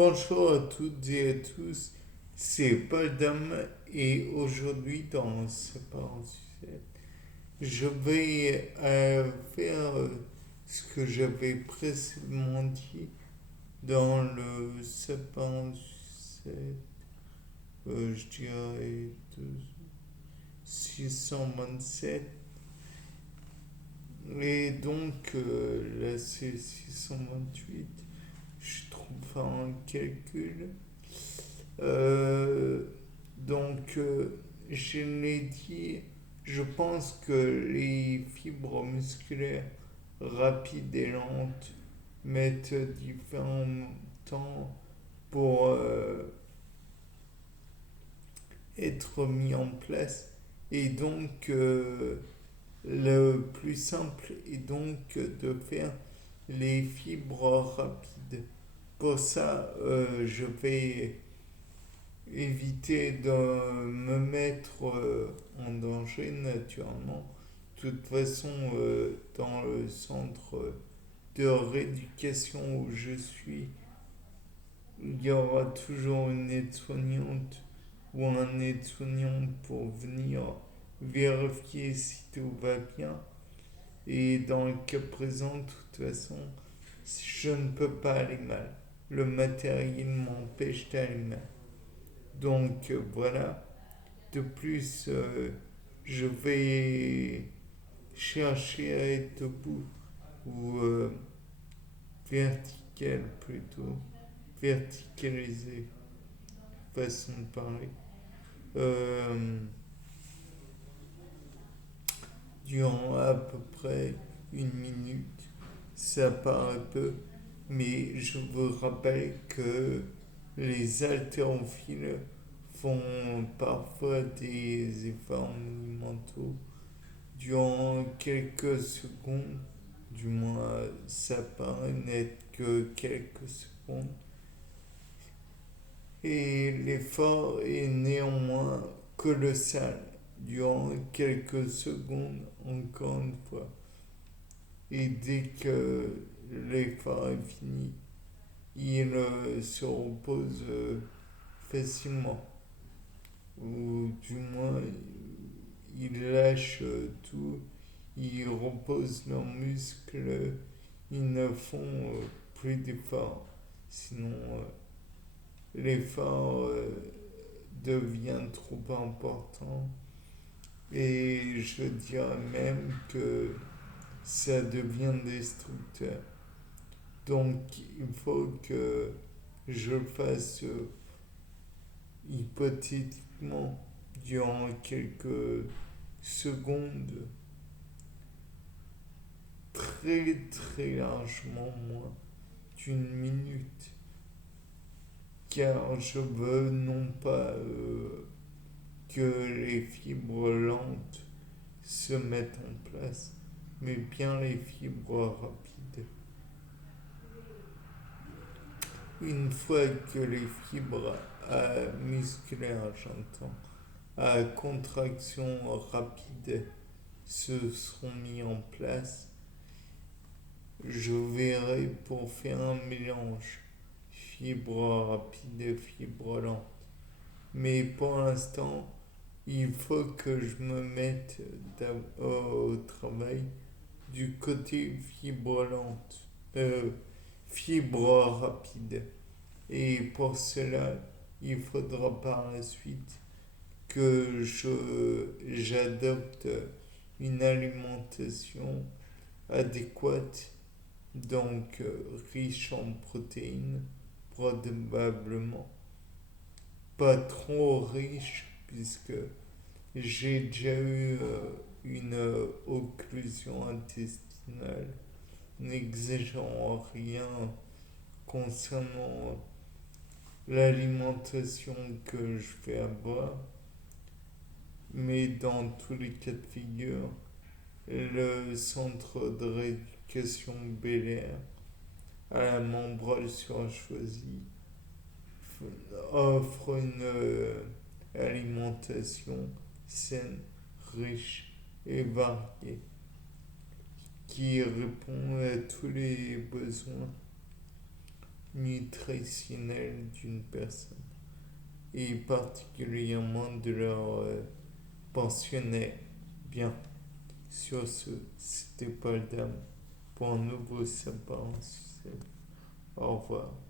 Bonjour à toutes et à tous, c'est Paul Dame et aujourd'hui dans ce sujet, je vais faire ce que j'avais précédemment dit dans le sapin sujet, je dirais de 627. Et donc là c'est 628, je trouve un calcul. Euh, donc, je l'ai dit, je pense que les fibres musculaires rapides et lentes mettent différents temps pour être mis en place. Et donc, le plus simple est donc de faire les fibres rapides. Pour ça, je vais éviter de me mettre en danger naturellement. De toute façon, dans le centre de rééducation où je suis, il y aura toujours une aide-soignante ou un aide-soignant pour venir vérifier si tout va bien. Et dans le cas présent, de toute façon, je ne peux pas aller mal. Le matériel m'empêche d'aller mal. Donc voilà. De plus, je vais chercher à être debout ou vertical plutôt, verticalisé, façon de parler. Euh, Durant à peu près une minute, ça paraît peu, mais je vous rappelle que les haltérophiles font parfois des efforts monumentaux durant quelques secondes, du moins ça paraît n'être que quelques secondes, et l'effort est néanmoins colossal durant quelques secondes, encore une fois. Et dès que l'effort est fini, il se repose facilement, ou du moins il lâche tout, ils reposent leurs muscles, ils ne font plus d'efforts. Sinon, l'effort devient trop important et je dirais même que ça devient destructeur. Donc, il faut que je le fasse hypothétiquement durant quelques secondes, très très largement moins d'une minute, car je veux non pas que les fibres lentes se mettent en place, mais bien les fibres rapides. Une fois que les fibres musculaires, j'entends, à contraction rapide se seront mis en place, je verrai pour faire un mélange fibres rapides et fibres lentes. Mais pour l'instant, il faut que je me mette au travail du côté fibre lente, fibre rapide. Et pour cela, il faudra par la suite que j'adopte une alimentation adéquate, donc riche en protéines, probablement pas trop riche, puisque j'ai déjà eu une occlusion intestinale, n'exigeant rien concernant l'alimentation que je fais à boire, mais dans tous les cas de figure, le centre de rééducation Bel Air à la Membrole sur Choisy offre une alimentation saine, riche et variée qui répond à tous les besoins, nutritionnelle d'une personne et particulièrement de leur pensionnaire. Bien, sur ce, c'était Paul Dame pour un nouveau sapin. Au revoir.